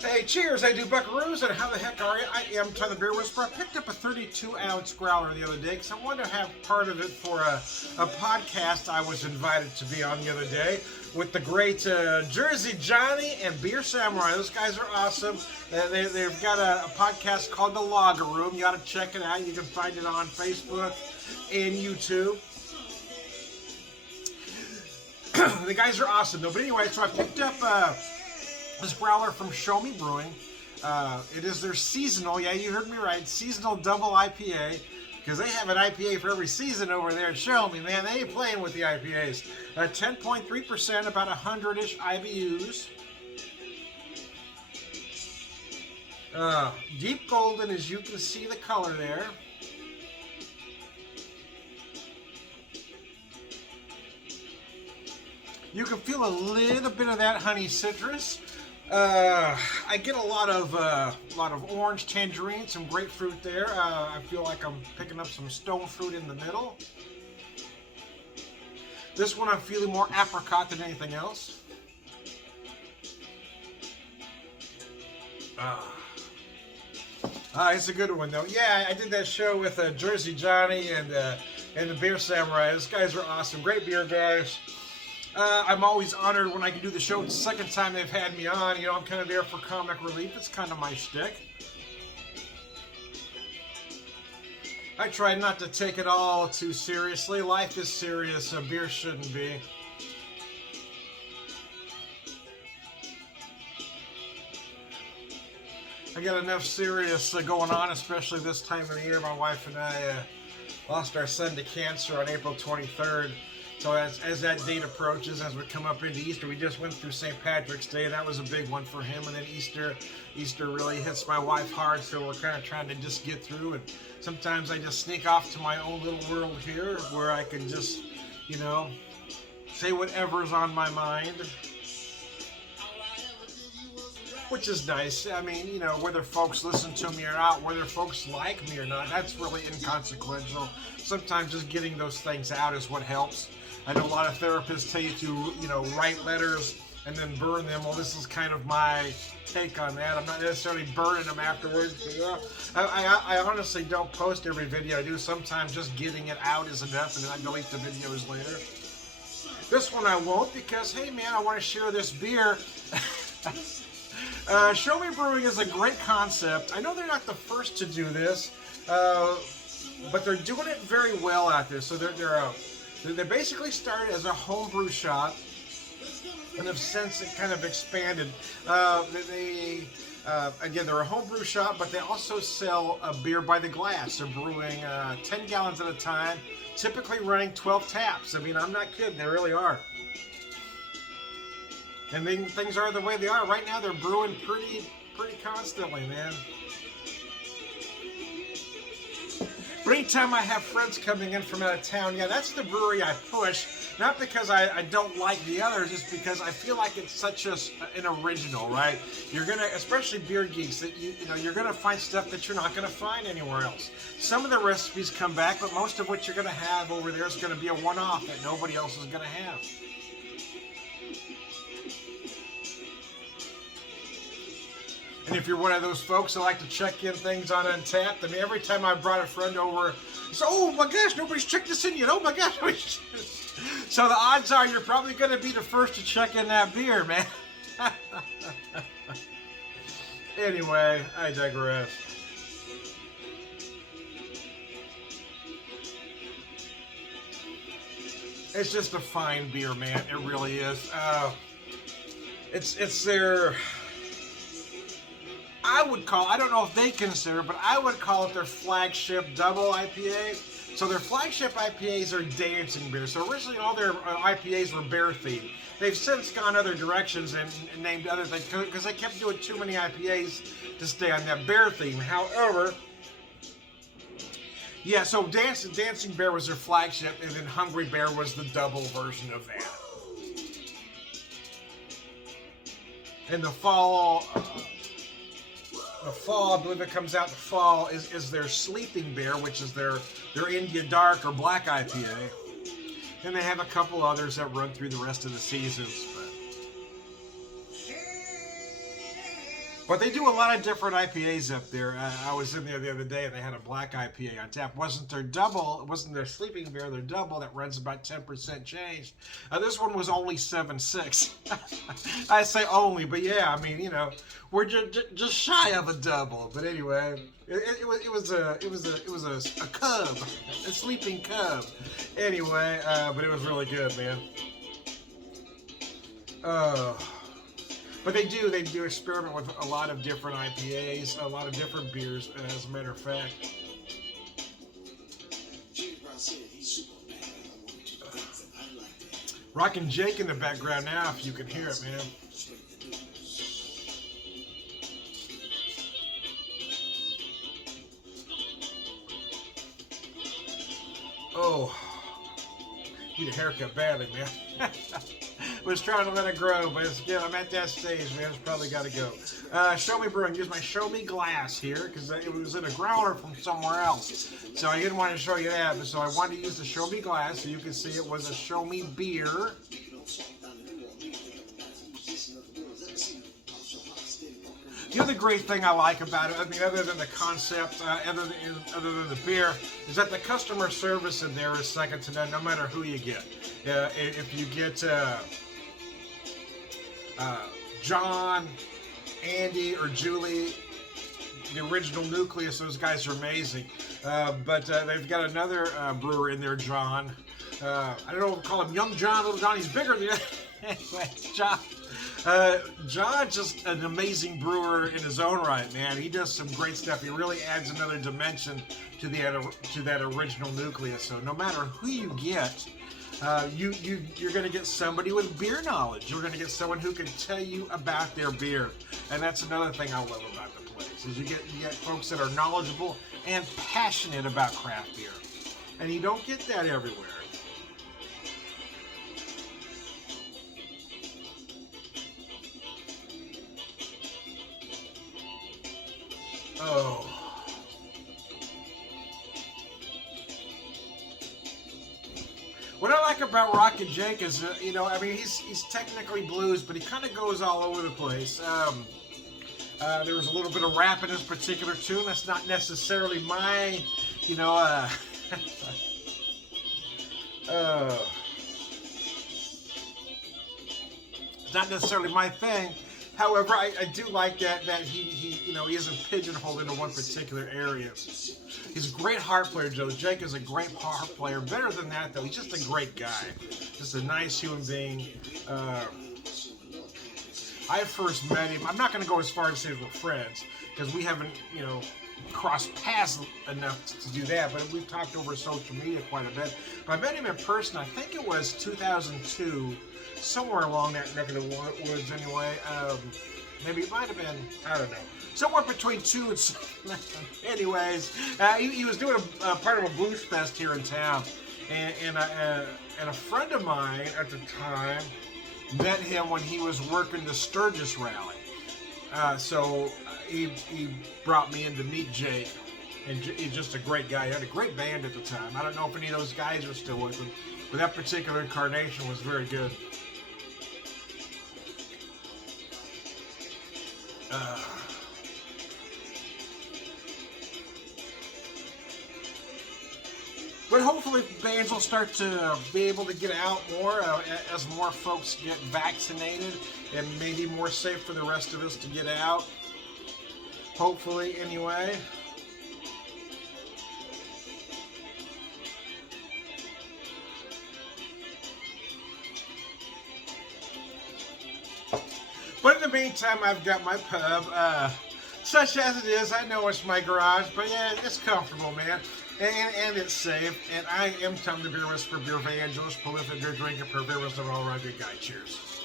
Hey, cheers, I do buckaroos, and how the heck are you? I am Tyler Beer Whisperer. I picked up a 32-ounce growler the other day because I wanted to have part of it for a podcast I was invited to be on the other day with the great Jersey Johnny and Beer Samurai. Those guys are awesome. They've got a podcast called The Logger Room. You ought to check it out. You can find it on Facebook and YouTube. The guys are awesome, though. But anyway, so I picked up this growler from Show Me Brewing. It is their seasonal, yeah, you heard me right, seasonal double IPA, because they have an IPA for every season over there at Show Me, man. They ain't playing with the IPAs. 10.3%, about 100-ish IBUs. Deep golden, as you can see the color there. You can feel a little bit of that honey citrus. I get a lot of orange, tangerine, some grapefruit there. I feel like I'm picking up some stone fruit in the middle. This one I'm feeling more apricot than anything else. It's a good one though. Yeah, I did that show with Jersey Johnny and the Beer Samurai. Those guys are awesome. Great beer guys. I'm always honored when I can do the show. It's the second time they've had me on. You know, I'm kind of there for comic relief. It's kind of my shtick. I try not to take it all too seriously. Life is serious, so beer shouldn't be. I got enough serious going on, especially this time of the year. My wife and I lost our son to cancer on April 23rd. So as that date approaches, as we come up into Easter, we just went through St. Patrick's Day, and that was a big one for him. And then Easter really hits my wife hard, so we're kind of trying to just get through. And sometimes I just sneak off to my own little world here, where I can just, you know, say whatever's on my mind. Which is nice. I mean, you know, whether folks listen to me or not, whether folks like me or not, that's really inconsequential. Sometimes just getting those things out is what helps. I know a lot of therapists tell you to, you know, write letters and then burn them. Well, this is kind of my take on that. I'm not necessarily burning them afterwards. But, yeah, I honestly don't post every video I do. Sometimes just getting it out is enough, and then I delete the videos later. This one I won't because, hey, man, I want to share this beer. Show Me Brewing is a great concept. I know they're not the first to do this, but they're doing it very well out there. So they basically started as a homebrew shop, and have since it kind of expanded. Again, they're a homebrew shop, but they also sell beer by the glass. They're brewing 10 gallons at a time, typically running 12 taps. I mean, I'm not kidding. They really are. And then things are the way they are. Right now, they're brewing pretty constantly, man. But anytime I have friends coming in from out of town, yeah, that's the brewery I push. Not because I don't like the others, just because I feel like it's such an original, right? You're gonna, especially beer geeks, that you know you're gonna find stuff that you're not gonna find anywhere else. Some of the recipes come back, but most of what you're gonna have over there is gonna be a one-off that nobody else is gonna have. And if you're one of those folks that like to check in things on Untapped, I mean, every time I brought a friend over, so, oh my gosh, nobody's checked this in yet. Oh my gosh. So the odds are you're probably going to be the first to check in that beer, man. Anyway, I digress. It's just a fine beer, man. It really is. It's their... I don't know if they consider, but I would call it their flagship double IPA. So their flagship IPAs are dancing beers. So originally all their IPAs were bear themed. They've since gone other directions and named other things because they kept doing too many IPAs to stay on that bear theme. However, yeah, so Dancing Bear was their flagship, and then Hungry Bear was the double version of that. And the fall, I believe it comes out in the fall, is their Sleeping Bear, which is their India Dark or Black IPA. And they have a couple others that run through the rest of the seasons. But they do a lot of different IPAs up there. I was in there the other day and they had a black IPA on tap. Wasn't their double, it wasn't their sleeping beer, their double that runs about 10% change. This one was only 7.6. I say only, but yeah, I mean, you know, we're just shy of a double. But anyway, it was a cub, a sleeping cub. Anyway, but it was really good, man. But they do experiment with a lot of different IPAs, a lot of different beers, as a matter of fact. Rockin' Jake in the background now, if you can hear it, man. Oh, need a haircut badly, man. Was trying to let it grow, but it's, I'm at that stage, man. It's probably got to go. Show Me Brewing. Use my Show Me glass here because it was in a growler from somewhere else. So I didn't want to show you that, but so I wanted to use the Show Me glass so you can see it was a Show Me beer. The other great thing I like about it, I mean, other than the concept, other than the beer, is that the customer service in there is second to none, no matter who you get. If you get John, Andy, or Julie, the original nucleus, those guys are amazing. But they've got another brewer in there, John. I don't know if we'll call him Young John, Little John. He's bigger than anyway, John. John's just an amazing brewer in his own right, man. He does some great stuff. He really adds another dimension to that original nucleus. So no matter who you get, you're going to get somebody with beer knowledge. You're going to get someone who can tell you about their beer, and that's another thing I love about the place. Is you get folks that are knowledgeable and passionate about craft beer, and you don't get that everywhere. Oh. What I like about Rockin' Jake is, you know, I mean, he's technically blues, but he kind of goes all over the place. There was a little bit of rap in this particular tune. That's not necessarily my, you know, it's not necessarily my thing. However, I do like that he you know, he isn't pigeonholed into one particular area. He's a great harp player, Joe. Jake is a great harp player. Better than that, though, he's just a great guy. Just a nice human being. I first met him. I'm not going to go as far as say we're friends, because we haven't, you know, crossed paths enough to do that, but we've talked over social media quite a bit. But I met him in person, I think it was 2002, somewhere along that neck of the woods anyway. Maybe it might have been, I don't know, somewhere between 2 and 7. Anyways, he was doing a part of a blues fest here in town, and a friend of mine at the time met him when he was working the Sturgis rally. So he brought me in to meet Jake, and he's just a great guy. He had a great band at the time. I don't know if any of those guys are still with him, but that particular incarnation was very good. But hopefully bands will start to be able to get out more as more folks get vaccinated, and maybe more safe for the rest of us to get out. Hopefully, anyway. But in the meantime, I've got my pub. Such as it is, I know it's my garage, but yeah, it's comfortable, man. And it's safe. And I am Tom the Beer Whisperer, Beer Evangelist, prolific beer drinker, beer whisperer, all around good guy. Cheers.